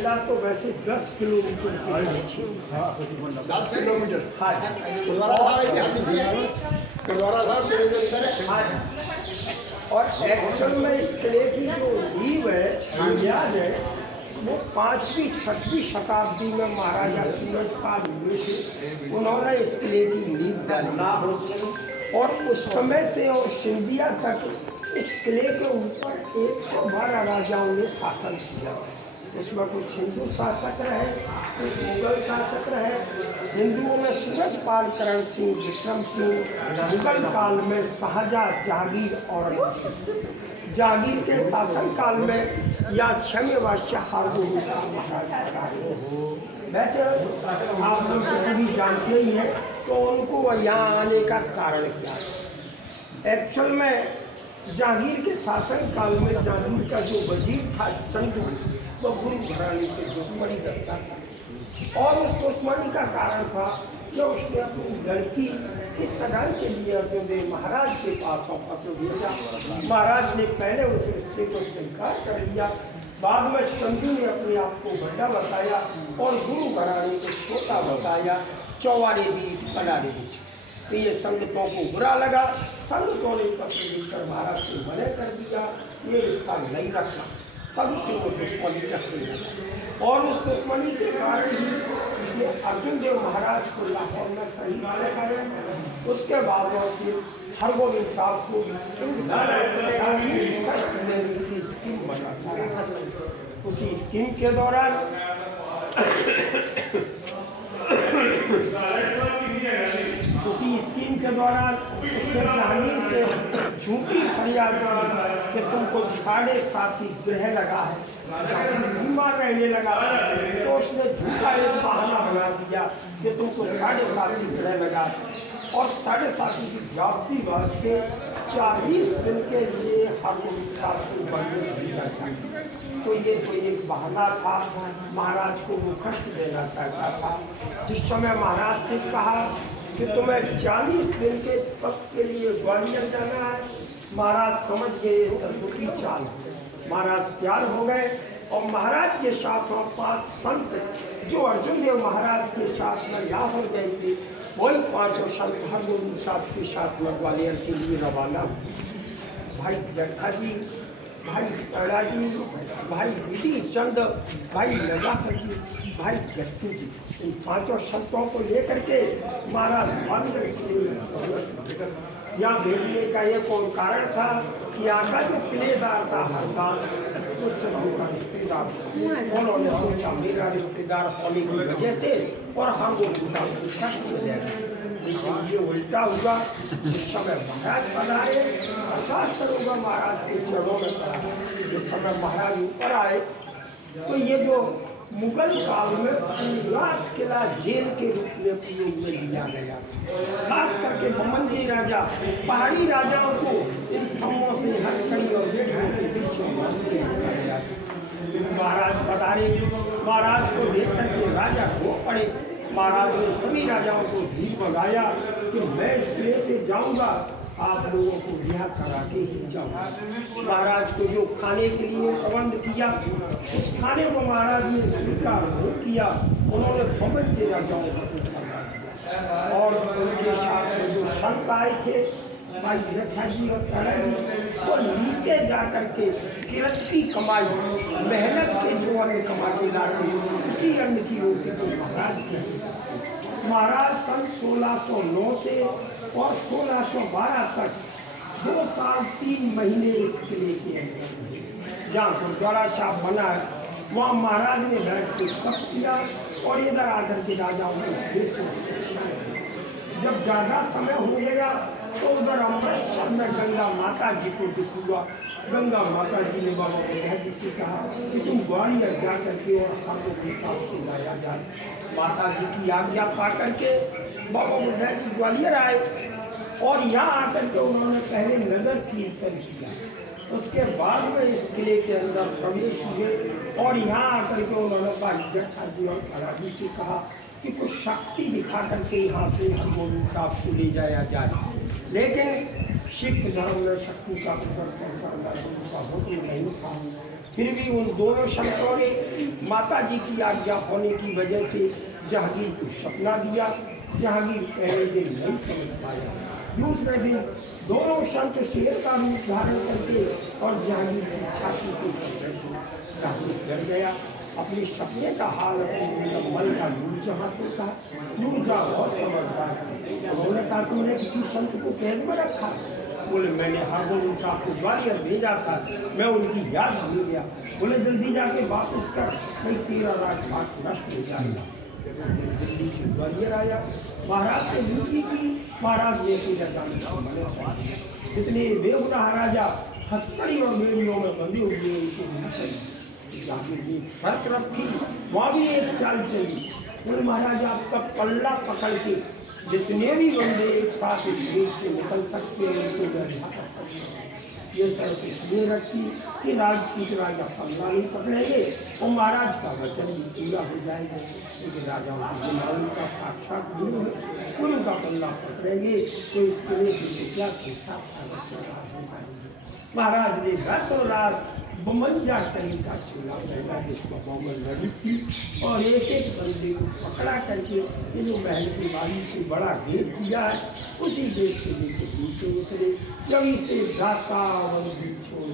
मेला तो वैसे 10 किलोमीटर की है। 10 किलोमीटर। हाँ गुरुद्वारा साहब गुरुद्वारा साहब हाँ। और एक्चुअल में इस किले की जो नींव है, बुनियाद है, वो 5वीं 6वीं शताब्दी में महाराजा सूरजपाल हुए थे। उन्होंने इस किले की नींव डाली और उस समय से और सिंधिया तक इस किले के ऊपर 112 राजाओं ने शासन किया। उसमें कुछ हिंदू शासक रहे, कुछ मुगल शासक रहे। हिंदुओं में सूरजपाल, करण सिंह, विक्रम सिंह, मुगल काल में शाहजहाँ, जहांगीर और जहांगीर के शासन काल में या क्षम्य बादशाह हारगोविंद का महाराज। वैसे आप लोग किसी भी जानते ही हैं तो उनको यहाँ आने का कारण क्या है। एक्चुअल में जहांगीर के शासन काल में जहांगीर का जो वजीर था चंदू, वो गुरु घराने से दुश्मनी रखता था और उस दुश्मनी का कारण था कि उसने अपनी लड़की की सगाई के लिए अर्जुन देव महाराज के पास पत्र भेजा। महाराज ने पहले उस रिश्ते को स्वीकार कर लिया। बाद में चंदू ने अपने आप को बड़ा बताया और गुरु घराने को छोटा बताया। चौवारे दी पलारे दी। तो ये संगतों को बुरा लगा। संगतों ने पत्र लिखकर महाराज से मना कर दिया, ये रिश्ता नहीं रखना। तभी से वो दुश्मनी रखने लगा और उस दुश्मनी के कारण ही उसने अर्जुन देव महाराज को लाहौर में शहीद लगाया। उसके बाद फिर हरगोविंद साहब को कष्ट देने की स्कीम बनाता रहा। उसी स्कीम के दौरान उसने जहांगीर से झूठी फरियाद की कि तुमको 7.5 ग्रह लगा है, बीमार रहने लगा। तो उसने झूठा एक बहाना बना दिया कि तुमको 7.5 ग्रह लगा और 7.5 की जाति वास्ते 40 दिन के लिए हारगोविंद साहब को बंदी दिया था। तो ये तो एक बहाना था, महाराज को वो कष्ट देना चाहता था। जिस समय महाराज से कहा कि तुम्हें 40 दिन के वक्त के लिए ग्वालियर जाना है, महाराज समझ गए चंदू की चाल। महाराज तैयार हो गए और महाराज के साथ और 5 संत जो अर्जुन देव महाराज के साथ में लाहौर गए थे, वही 5 संत हरगोविंद साहब के साथ में ग्वालियर के लिए रवाना हुए। भाई जट्टा जी, भाई पैड़ा जी, भाई विधि चंद, भाई नजाफर जी, भाई गट्टू जी, इन 5 संतों को लेकर के महाराज ग्वालियर के लिए यहाँ भेजने का ये कौन कारण था कि यहाँ का जो किलेदार था हरदास, वो चंदू का रिश्तेदार था। उन्होंने सोचा मेरा रिश्तेदार होने की वजह से और हरगोविंद साहब को कष्ट मिलेगा, लेकिन ये उल्टा हुआ। इस समय महाराज पधारे, अरदास करूँगा महाराज के चरणों में पड़ा। जिस समय महाराज ऊपर आए तो ये जो मुगल काल में पूरा किला जेल के रूप में प्रयोग में लिया गया, खास करके बमंजी राजा, पहाड़ी राजाओं को इन खम्भों से हथकड़ी और बेड़ियों के बीच में गया। महाराज पधारे, महाराज को देख करके राजा रो पड़े। महाराज ने सभी राजाओं को धीर मंगाया कि मैं इस किले से जाऊंगा, आप लोगों को रिहा करा के ही जाऊंगा। महाराज को जो खाने के लिए प्रबंध किया, उस खाने को महाराज ने स्वीकार नहीं किया। उन्होंने बमन के राजाओं को दिया और उनके साथ में जो संत आए थे, भाई जट्टा जी और पैड़ा जी, वो नीचे जा करके किरत की कमाई, मेहनत से जो अन्न कमा के लाते, उसी अन्न की रोटी को महाराज की। महाराज सन 1609 से और 1612 तक 2 साल 3 महीने इस किले के अंदर जहाँ गुरुद्वारा साहब बना है, वहाँ महाराज ने बैठ के तप किया और इधर आकर के राजाओं को जब ज़्यादा समय हो गया तो उधर अमृतसर में गंगा माता जी को दुख हुआ। गंगा माता जी ने बाबा बुढ़िया जी से कहा कि तुम ग्वालियर जा करके और हमको के साथ से लाया जाए। माता जी की आज्ञा पा करके बाबा बुढ़िया जी ग्वालियर आए और यहाँ आकर के उन्होंने पहले नगर कीर्तन किया। उसके बाद में इस किले के अंदर प्रवेश हुए और यहाँ आकर के उन्होंने भाई जट्टा जी और पैड़ा जी से कहा कि कुछ शक्ति दिखा करके यहाँ से हरगोविंद साहब को ले जाया जाए। लेकिन सिख धर्म में शक्ति का प्रदर्शन करना उनका हुक्म नहीं था। फिर भी उन दोनों संतों ने माता जी की आज्ञा होने की वजह से जहांगीर को सपना दिया। जहांगीर पहले दिन नहीं समझ पाया। दूसरे दिन दोनों संत शेर का रूप धारण करके और जहांगीर की छाती को जहांगीर डर गया। अपने सपने का हाल अपने कमल का नूरजहां से कहा। नूरजहां बहुत समझदार है। उन्होंने कहा तुमने किसी संत को कैद में रखा? बोले मैंने हारून साहब को ग्वालियर भेजा था, मैं उनकी याद भूल गया। बोले जल्दी जाके वापस कर, नहीं तेरा राजपाट नष्ट हो जाएगा। दिल्ली से ग्वालियर आया, महाराज से विनती की। महाराज ने इतने बेगुनाह राजा हथकड़ी और बेड़ियों में बंधे हुए उनके शर्त रखी, वहाँ भी एक चाल चली। बोले महाराज आपका पल्ला पकड़ के जितने भी बंदे एक साथ इस देश से निकल सकते हैं उनको व्यवस्था कर सकते हैं। ये शर्त इसलिए रखी कि राजपूत राजा पल्ला नहीं पकड़ेंगे और महाराज का वचन भी पूरा हो जाएगा। लेकिन राजा का साक्षात गुरु है, गुरु का पल्ला पकड़ेंगे तो इसके लिए क्या साक्षात। महाराज ने रातों रात 52 टन का चूल्हा पहला जिसको बहुमत लड़ी थी और एक एक बंदे को पकड़ा करके ये जो महल की बारी से बड़ा गेट दिया है उसी गेट से लेके नीचे उतरे। जब से जाता छोड़